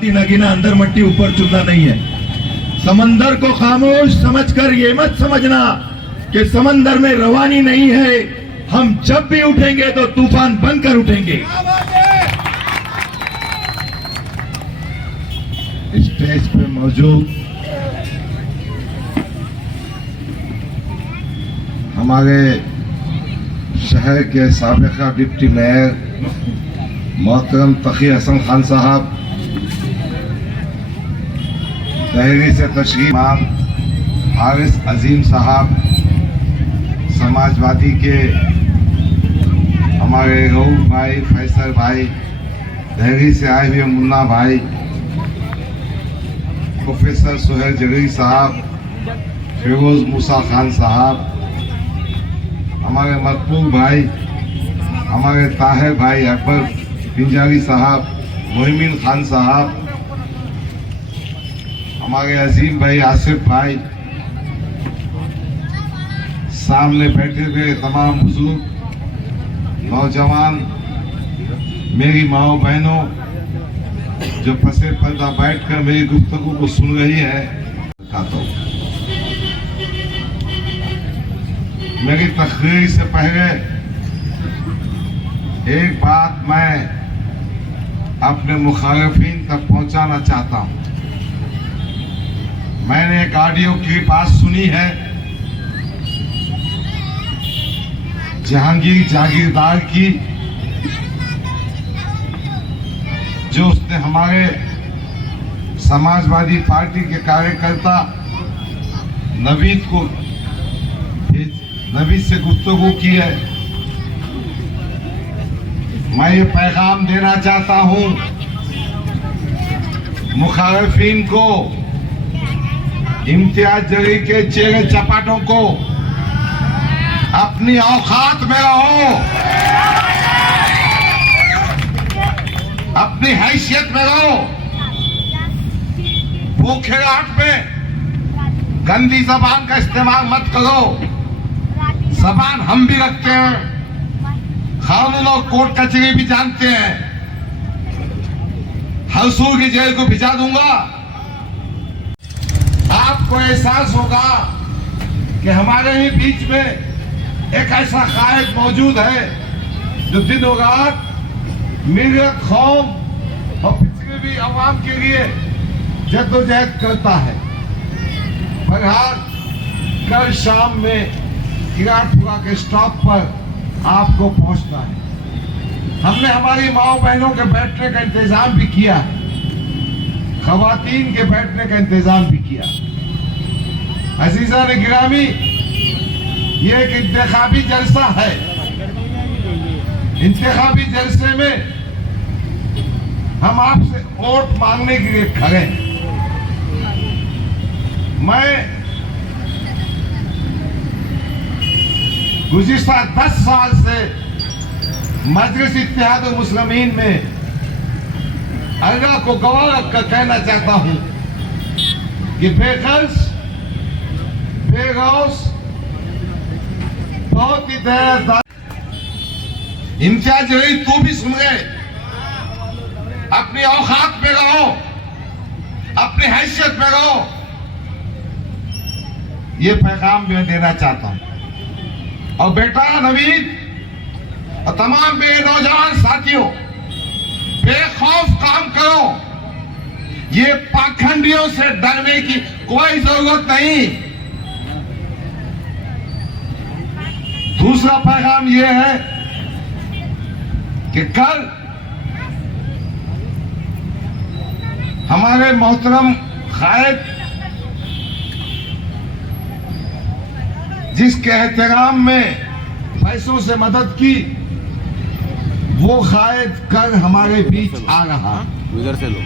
बाती नगीना अंदर मट्टी ऊपर चूल्हा नहीं है। समंदर को खामोश समझकर ये मत समझना कि समंदर में रवानी नहीं है। हम जब भी उठेंगे तो तूफान बनकर उठेंगे। स्टेज पे मौजूद हमारे शहर के साबिका डिप्टी मेयर मोहतरम तकी हसन खान साहब, तहरीर से तशरीफ इमाम हारिस अजीम साहब, समाजवादी के हमारे रऊफ भाई, फैसल भाई, तहरीर से आए हुए मुन्ना भाई, प्रोफेसर सुहेल जगरी साहब, फिरोज मूसा खान साहब, हमारे मकबूल भाई, हमारे ताहिर भाई अकबर पिंजारी साहब, मोहिमीन खान साहब, हमारे अजीम भाई आसिफ भाई, सामने बैठे हुए तमाम बुजुर्ग, नौजवान, मेरी माओ बहनों जो पसे पर्दा बैठकर मेरी गुफ्तगू को सुन रही है, कहता हूँ मेरी तकरीर से पहले एक बात मैं अपने मुखालिफिन तक पहुंचाना चाहता हूं। मैंने एक ऑडियो की बात सुनी है जहांगीर जागीरदार की, जो उसने हमारे समाजवादी पार्टी के कार्यकर्ता नवीद से गुफ्तगू की है। मैं ये पैगाम देना चाहता हूं मुखालिफिन को, इम्तियाज जलील के चेहरे चपाटों को, अपनी औकात में रहो, अपनी हैसियत में रहो। भूखेराट में गंदी जबान का इस्तेमाल मत करो। जबान हम भी रखते हैं, कानून और कोर्ट कचहरी भी जानते हैं। हसूर की जेल को भिजा दूंगा। आपको एहसास होगा कि हमारे ही बीच में एक ऐसा कायद मौजूद है जो दिनों रात मिल्लत, कौम और पिछड़ी अवाम के लिए जद्दोजहद करता है। बहरहाल कल शाम में किराटपुरा के स्टॉप पर आपको पहुंचना है। हमने हमारी माओ बहनों के बैठने का इंतजाम भी किया है, खवातीन के बैठने का इंतजाम भी किया। अजीजा ने गिरामी, ये एक इंतखाबी जलसा है। इंतखाबी जलसे में हम आपसे वोट मांगने के लिए खड़े हैं। मैं गुज़िश्ता 10 साल से मजलिस इत्तेहाद मुस्लिमीन में अल्लाह को गवाह रखकर कहना चाहता हूं कि बेगर्ज, बेगौस, बहुत ही दयादार। इम्तियाज जलील तू भी सुन गए, अपनी औकात में रहो, अपनी हैसियत में रहो। ये पैगाम मैं देना चाहता हूं। और बेटा नवीद और तमाम नौजवान साथियों, बेखौफ काम करो। ये पाखंडियों से डरने की कोई जरूरत नहीं। दूसरा पैगाम यह है कि कल हमारे मोहतरम कायद जिसके एहतराम में पैसों से मदद की, वो कायद कर हमारे बीच आ रहा। उधर से लो।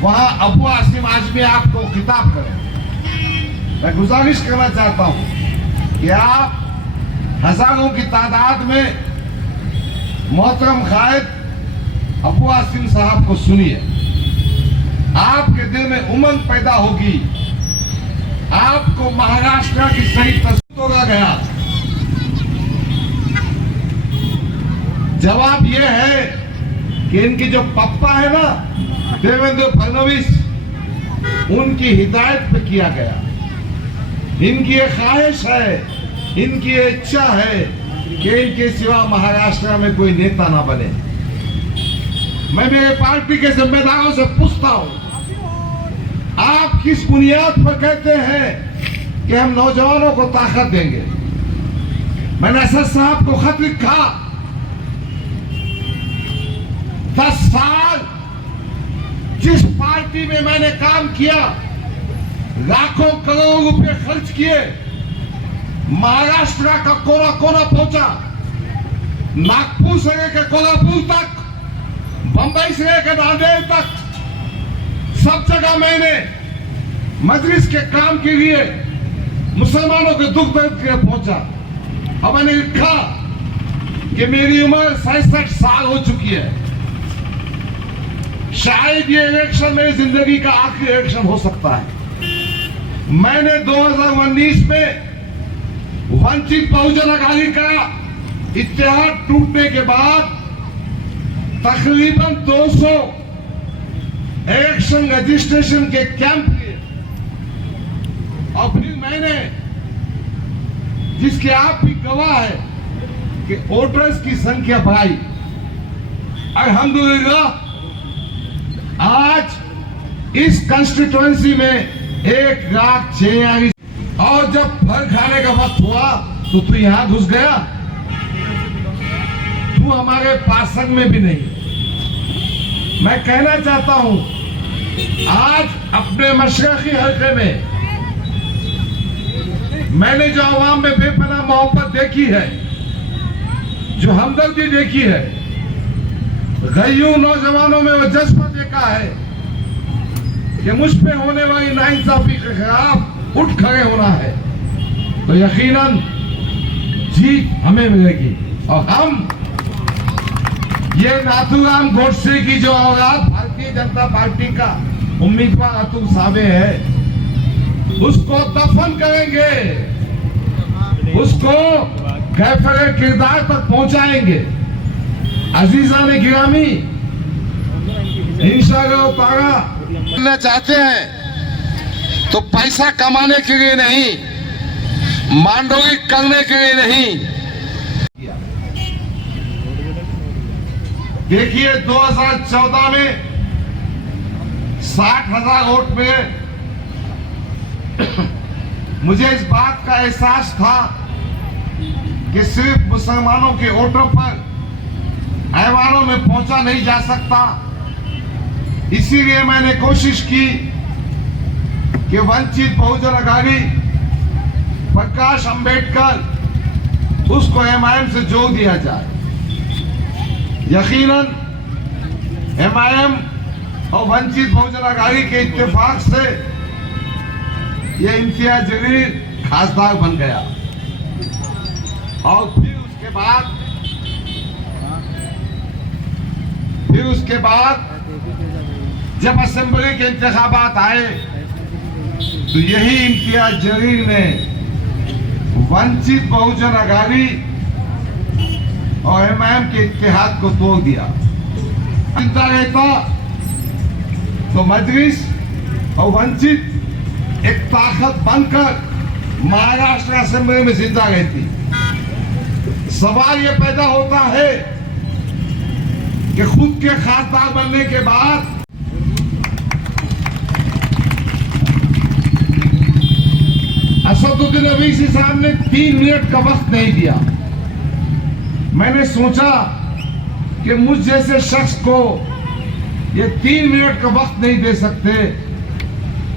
वहां अबू आसिम आजमी आपको खिताब करें। मैं गुजारिश करना चाहता हूं कि आप हजारों की तादाद में मोहतरम कायद अबू आसिम साहब को सुनिए। आपके दिल में उमंग पैदा होगी। आपको महाराष्ट्र की सही तस्वीर होगा गया। जवाब यह है कि इनकी जो पप्पा है ना, देवेंद्र फडणवीस उनकी हिदायत पे किया गया। इनकी ये ख्वाहिश है, इनकी ये इच्छा है कि इनके सिवा महाराष्ट्र में कोई नेता ना बने। मैं मेरे पार्टी के जिम्मेदारों से पूछता हूं, आप किस बुनियाद पर कहते हैं कि हम नौजवानों को ताकत देंगे? मैंने असद साहब को खत लिखा, 10 साल जिस पार्टी में मैंने काम किया, लाखों करोड़ों रुपए खर्च किए, महाराष्ट्र का कोना कोना पहुंचा, नागपुर से लेकर कोल्हापुर तक, बंबई से लेकर नांदेड़ तक, सब जगह मैंने मजलिस के काम के लिए मुसलमानों के दुख दर्द के लिए पहुंचा। अब मैंने लिखा कि मेरी उम्र 67 साल हो चुकी है, शायद ये इलेक्शन मेरी जिंदगी का आखिरी इलेक्शन हो सकता है। मैंने 2019 में वंचित बहुजन अघाड़ी का इत्तेहाद टूटने के बाद तकरीबन 200 इलेक्शन रजिस्ट्रेशन के कैंप किए और फिर मैंने, जिसके आप भी गवाह है, कि वोटर्स की संख्या बढ़ाई। अल्हम्दुलिल्लाह आज इस कंस्टिट्यूएंसी में 1,46,000। और जब फल खाने का वक्त हुआ तो तू यहां घुस गया, तू हमारे पासंग में भी नहीं। मैं कहना चाहता हूं, आज अपने मशरक़ी हल्के में मैंने जो आवाम में बेपनाह मोहब्बत देखी है, जो हमदर्दी देखी है, गयूं नौजवानों में वो जज्बा देखा है कि मुझ पे होने वाली नाइंसाफी के खिलाफ उठ खड़े होना है, तो यकीनन जीत हमें मिलेगी। और हम ये नाथूराम गोडसे की जो औलाद भारतीय जनता पार्टी का उम्मीदवार अतुल सावे है, उसको दफन करेंगे, उसको कैफरे किरदार तक पहुंचाएंगे। अजीजा ने गिरामी इंशाअल्लाह ताला करना चाहते हैं तो पैसा कमाने के लिए नहीं, मांडोगी करने के लिए नहीं। देखिए 2014 में 60,000 वोट में मुझे इस बात का एहसास था कि सिर्फ मुसलमानों के वोटों पर ऐवानों में पहुंचा नहीं जा सकता। इसीलिए मैंने कोशिश की कि वंचित बहुजन अघाड़ी, प्रकाश अंबेडकर, उसको एमआईएम से जोड़ दिया जाए। यकीनन एमआईएम और वंचित बहुजन अघाड़ी के इत्तेफाक से यह इम्तियाज जलील खासदार बन गया। और फिर उसके बाद जब असेंबली के इंतखाबात आए तो यही इम्तियाज जलील ने वंचित बहुजन अघाड़ी और एमआईएम के इत्तेहाद को तोड़ दिया। चिंता रहता तो मजलिस और वंचित एक ताकत बनकर महाराष्ट्र असेंबली में जिंदा रहती। सवाल यह पैदा होता है कि खुद के खासदार बनने के बाद असदुद्दीन अवीसी साहब ने 3 मिनट का वक्त नहीं दिया। मैंने सोचा कि मुझ जैसे शख्स को ये 3 मिनट का वक्त नहीं दे सकते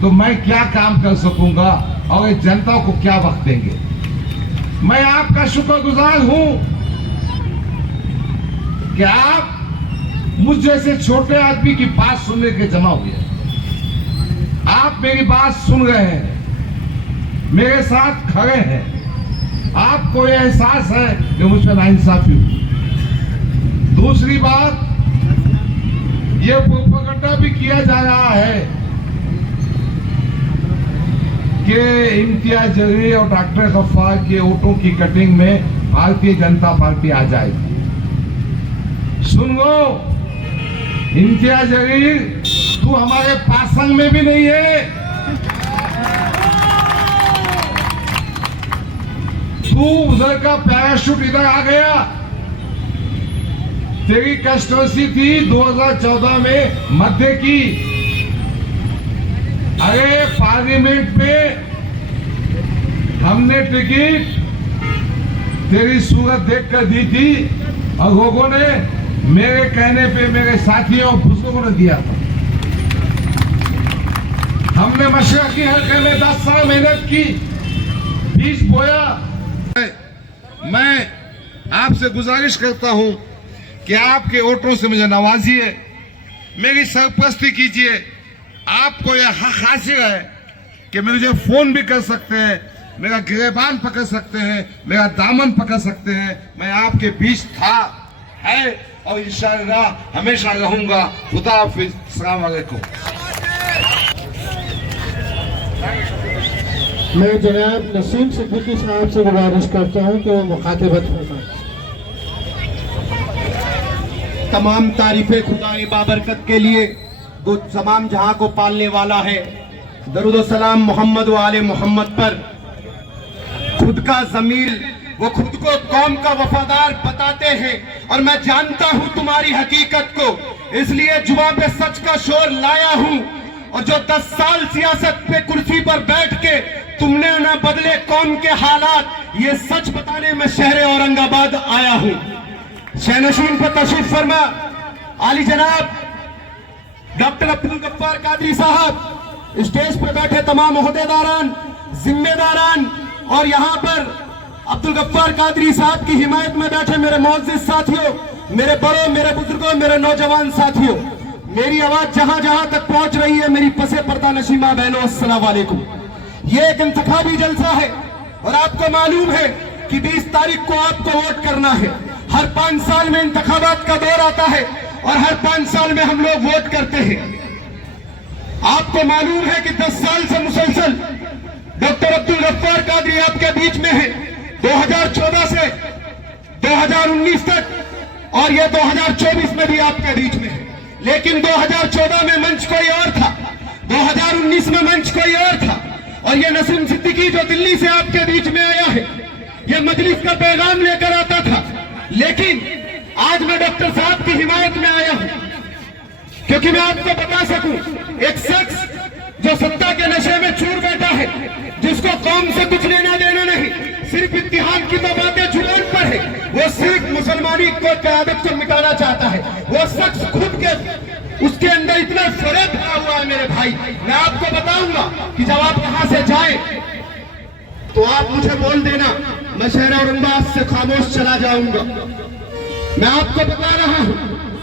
तो मैं क्या काम कर सकूंगा और इस जनता को क्या वक्त देंगे। मैं आपका शुक्रगुजार हूं कि आप मुझ जैसे छोटे आदमी की बात सुनने के जमा हुए। आप मेरी बात सुन रहे हैं, मेरे साथ खड़े हैं, आपको यह एहसास है कि मुझ पर नाइंसाफी हुई। दूसरी बात, यह प्रोपेगेंडा भी किया जा रहा है कि इम्तियाज जलील और डॉक्टर गफ्फार के वोटों की कटिंग में भारतीय जनता पार्टी आ जाएगी। सुन लो, इम्तियाज जलील तू हमारे पासंग में भी नहीं है। तू उधर का पैराशूट इधर आ गया। तेरी कंस्टिट्यूंसी थी 2014 में मध्य की। अरे पार्लियामेंट में हमने टिकट तेरी सूरत देखकर दी थी और लोगों ने मेरे कहने पे मेरे साथियों और बुजुर्गों ने दिया था। हमने मशवरा की हल्के में 10 साल मेहनत की, बीज बोया। मैं आपसे गुजारिश करता हूं कि आपके वोटों से मुझे नवाजिए, मेरी सरपरस्ती कीजिए। आपको यह हक हासिल है कि मुझे फोन भी कर सकते हैं, मेरा गिरेबान पकड़ सकते हैं, मेरा दामन पकड़ सकते हैं। मैं आपके बीच था, है और इंशाअल्लाह हमेशा रहूंगा। खुदा हाफिज, अस्सलाम वालेकुम। मैं जनाब नसीम सिद्दीकी साहब से गुजारिश करता हूं कि वो मुखातिबत फरमाएं। तमाम तारीफे खुदाई बाबरकत के लिए वो तमाम जहां को पालने वाला है। दरूद सलाम मोहम्मद व आले मोहम्मद पर। खुद का जमीर, वो खुद को कौम का वफादार बताते हैं और मैं जानता हूं तुम्हारी हकीकत को, इसलिए जुबां पे सच का शोर लाया हूं। और जो 10 साल सियासत पे कुर्सी पर बैठ के तुमने न बदले कौम के हालात, ये सच बताने में शहर औरंगाबाद आया हूं। शहनशीन पर तशरीफ फरमा आली जनाब डॉक्टर अब्दुल गफ्फार कादरी साहब, स्टेज पर बैठे तमाम ओहदेदारान, जिम्मेदारान और यहाँ पर अब्दुल गफ्फार कादरी साहब की हिमायत में बैठे मेरे मोअज़्ज़िज़ साथियों, मेरे बड़ों, मेरे बुजुर्गों, मेरे नौजवान साथियों, मेरी आवाज जहां जहां तक पहुंच रही है, मेरी पसे पर्दा नशीमा बहनों, अस्सलाम वालेकुम। ये एक इंतखाबी जलसा है और आपको मालूम है कि 20 तारीख को आपको वोट करना है। हर 5 साल में इंतखाबात का दौर आता है और हर 5 साल में हम लोग वोट करते हैं। आपको मालूम है कि 10 साल से मुसलसल डॉक्टर अब्दुल गफ्फार कादरी आपके बीच में है, 2014 से 2019 तक, और ये 2024 में भी आपके बीच में है। लेकिन 2014 में मंच कोई और था, 2019 में मंच कोई और था, और ये नसीम सिद्दीकी जो दिल्ली से आपके बीच में आया है, ये मजलिस का पैगाम लेकर आता था। लेकिन आज मैं डॉक्टर साहब की हिमायत में आया हूं क्योंकि मैं आपको बता सकूं, एक शख्स जो सत्ता के नशे में चूर बैठा है, जिसको कौम से कुछ लेना देना नहीं, सिर्फ इत्तेहाद की तो बातें जुबान पर है, वो सिर्फ मुसलमानी को क़यादत को मिटाना चाहता है। वो शख्स खुद के उसके अंदर इतना फरेब भरा हुआ है मेरे भाई। मैं आपको बताऊंगा कि जब आप यहां से जाए तो आप मुझे बोल देना, मैं शहर औरंगाबाद से खामोश चला जाऊंगा। मैं आपको बता रहा हूं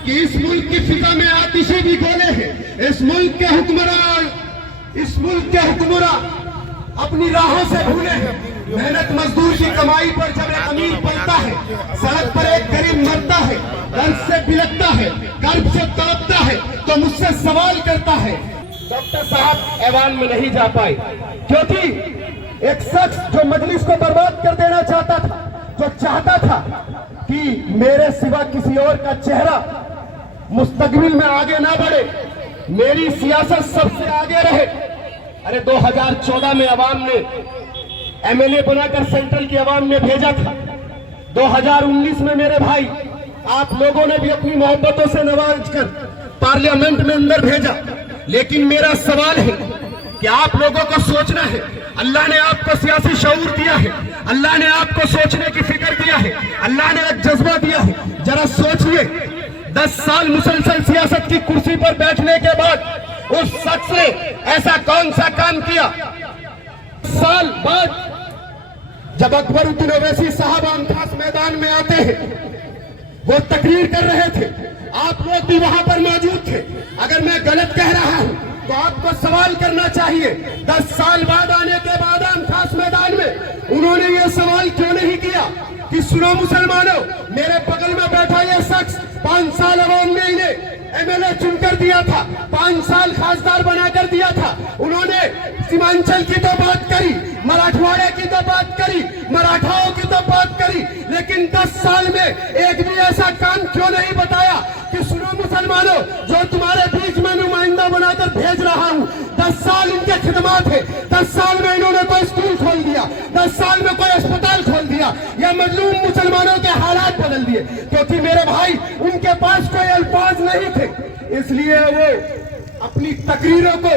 कि इस मुल्क की फिजा में आतिशी भी गोले हैं। इस मुल्क के हुक्मरान अपनी राहों से भूले हैं। मेहनत मजदूर की कमाई पर जब एक अमीर पलता है, सड़क पर एक गरीब मरता है, दर्द से बिलखता है, कर्ब से तड़पता है, तो मुझसे सवाल करता है। डॉक्टर साहब ऐवान में नहीं जा पाए क्योंकि एक शख्स जो मजलिस को बर्बाद कर देना चाहता था, जो चाहता था कि मेरे सिवा किसी और का चेहरा मुस्तकबिल में आगे ना बढ़े, मेरी सियासत सबसे आगे रहे। अरे 2014 में अवाम ने एमएलए बनाकर सेंट्रल की अवाम ने भेजा था। 2019 में मेरे भाई आप लोगों ने भी अपनी मोहब्बतों से नवाज कर पार्लियामेंट में अंदर भेजा। लेकिन मेरा सवाल है कि आप लोगों को सोचना है, अल्लाह ने आपको सियासी शऊर दिया है, अल्लाह ने आपको सोचने की फिक्र दिया है, अल्लाह ने एक जज्बा दिया है। जरा सोचिए, 10 साल मुसलसल सियासत की कुर्सी पर बैठने के बाद उस शख्स ने ऐसा कौन सा काम किया? साल बाद जब अकबरुद्दीन ओवैसी साहब आमखास मैदान में आते हैं, वो तकरीर कर रहे थे, आप लोग भी वहां पर मौजूद थे। अगर मैं गलत कह रहा हूं तो आपको सवाल करना चाहिए, 10 साल बाद आने के बाद आमखास मैदान में उन्होंने ये सवाल क्यों नहीं किया कि सुनो मुसलमानों, मेरे बगल में बैठा ये शख्स 5 साल अवाम ने इन्हें एमएलए चुनकर दिया था, 5 साल खासदार बनाकर दिया था। उन्होंने सीमांचल की तो बात करी, मराठवाड़े की तो बात करी, मराठाओं की तो बात करी, लेकिन 10 साल में एक भी ऐसा काम क्यों नहीं बताया कि सुनो मुसलमानों, जो तुम्हारे बीच में नुमाइंदा बना 10 साल इनके खिदमत है, 10 साल में इन्होंने कोई स्कूल खोल दिया, 10 साल में कोई अस्पताल खोल दिया, या मजलूम मुसलमानों के हालात बदल दिए, क्योंकि मेरे भाई उनके पास कोई अल्फाज नहीं थे, इसलिए वो अपनी तकरीरों को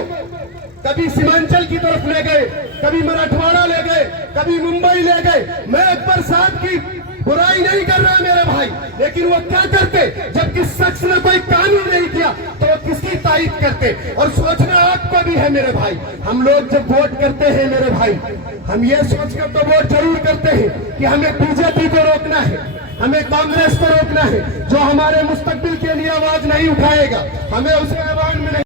कभी सीमांचल की तरफ ले गए, कभी मराठवाड़ा ले गए, कभी मुंबई ले गए। मैं अकबर साहब की बुराई नहीं कर रहा मेरे भाई, लेकिन वो क्या करते, जब किस शख्स ने कोई काम ही नहीं किया तो वो किसकी तारीफ करते। और सोचना आपको भी है मेरे भाई, हम लोग जब वोट करते हैं मेरे भाई, हम ये सोचकर तो वोट जरूर करते हैं कि हमें बीजेपी को रोकना है, हमें कांग्रेस को रोकना है, जो हमारे मुस्तकबिल के लिए आवाज नहीं उठाएगा, हमें उसे ऐवान में नहीं